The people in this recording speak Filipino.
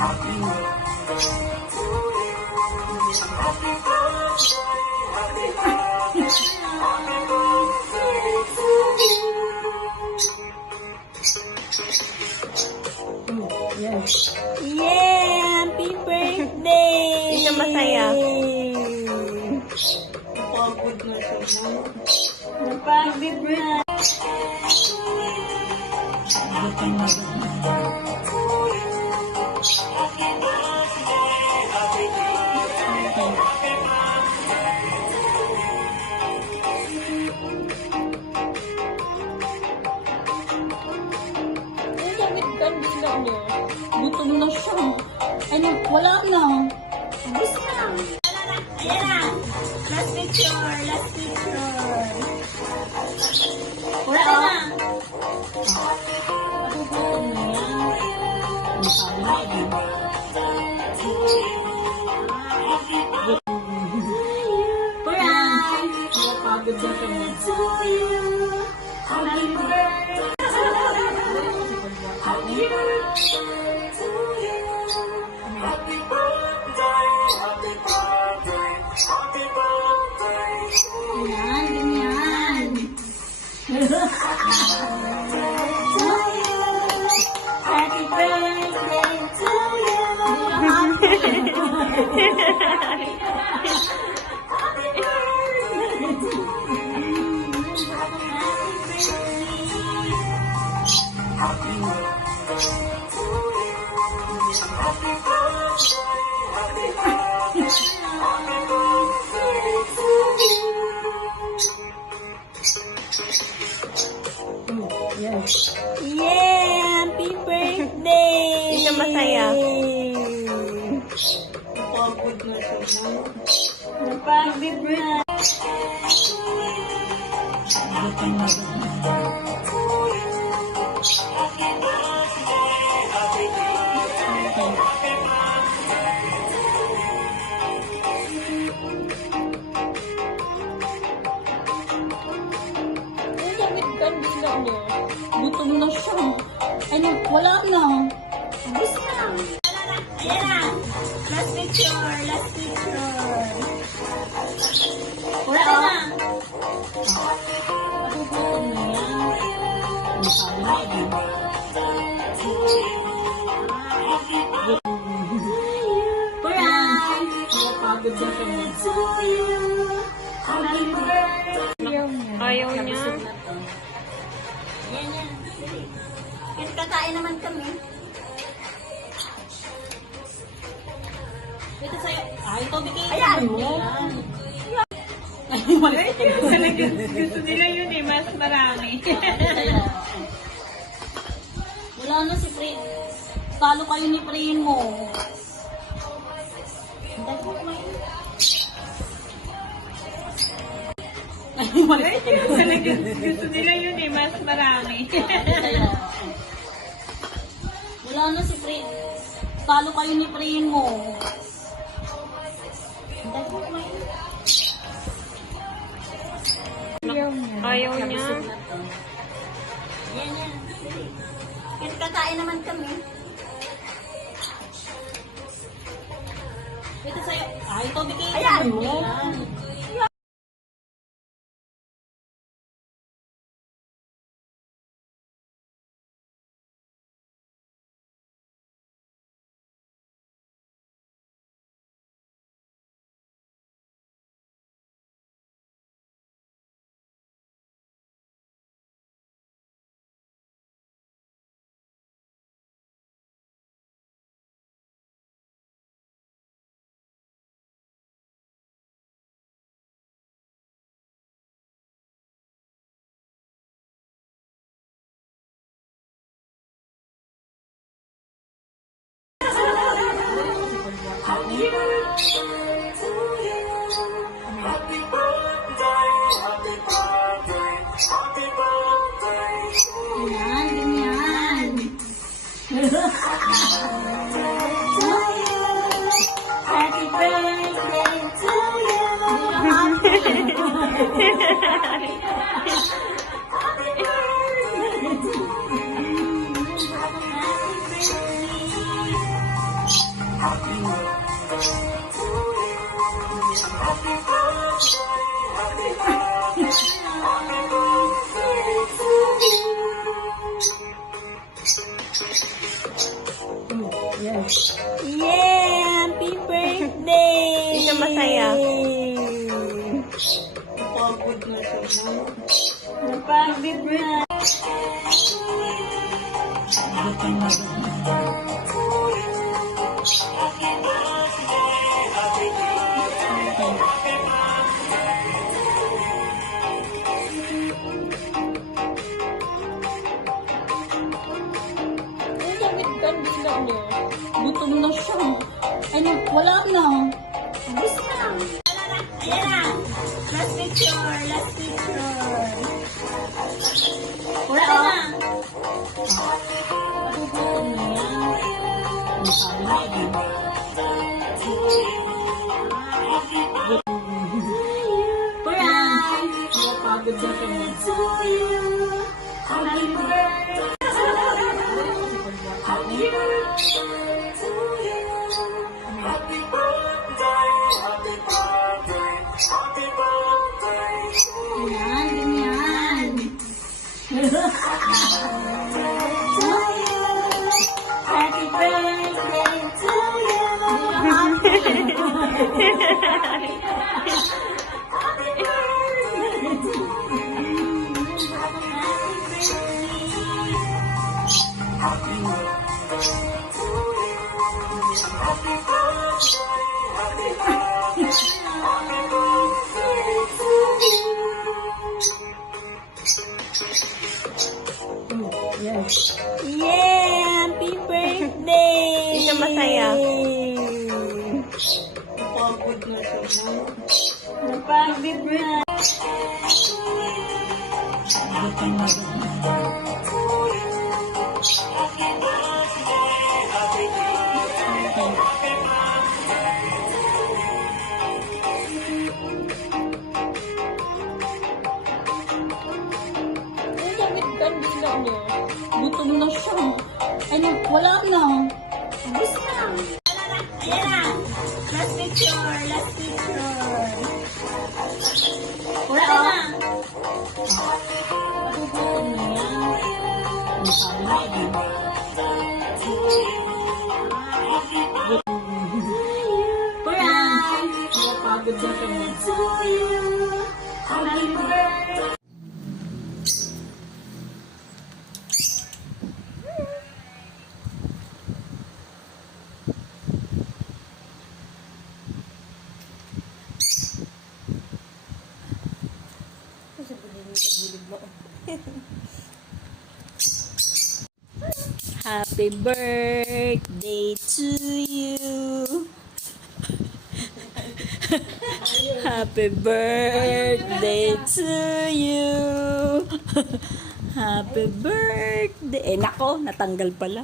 Yes. Yeah! Happy birthday! Hindi na masaya. Napagod na siya. Napagod na. Gutom na siya. Ano, wala na. Gusto na. Ayan na. Last picture. Last picture. Wala na. Gutom na yan. Ang sabi na yan. Prank! Napagod na siya. Happy birthday! Happy birthday! Ayan, ganyan. Happy birthday to you. Yes. Yeah! Happy birthday! Hindi na masaya. Napagod na siya. Napagod na. Gutom na siya. Ano, wala na. Gusto na. Ayan na. Last picture. Last picture. Wala na. Gutom na yan. Ang sabi na yan. Prank! Napagod na siya. Happy birthday! Ayaw niya. Yan yan. Kasi kakain naman kami. Ito sa'yo. Ay, ito bigay. Ayan mo. Ay, mali. Gusto nila yun eh, mas marami. Wala na si Pre. Talo kayo ni Primo. Ay, mali. Gusto nila yun eh, mas marami. Wala na si Pre. Talo kayo ni Primo. Ayaw niya. Yan yan. Kasi kakain naman kami. Ito sa'yo. Ay, ito bigay. Ayan mo. Happy birthday to you. Yes. Yeah! Happy birthday! Hindi ka masaya. Napagod na siya. Napagod na. Ang damit kandila niyo. Gutom na siya. Ano, wala na. Ubus na. Ayan na. Last picture. Last picture. Wala na. Nagugutom na yan. Ang sabi na yun. Prank! Napagod na siya. To you. Happy birthday. Happy birthday to you. Happy birthday. Happy birthday. Happy birthday. Ganyan, ganyan. To you. Happy birthday to you. Yes. Yeah! Happy birthday! Hindi ka masaya. Napagod na siya. Napagod na. Ang damit kandila niyo. Gutom na siya. Ano, wala na. Ubus na. Ayan na. Last picture. Last picture. Wala na. Nagugutom na yan. Ang sabi na yun. Prank! Napagod na siya. To you. Happy birthday. Happy birthday to you. Happy birthday to you. Happy birthday. Eh, nako, natanggal pala.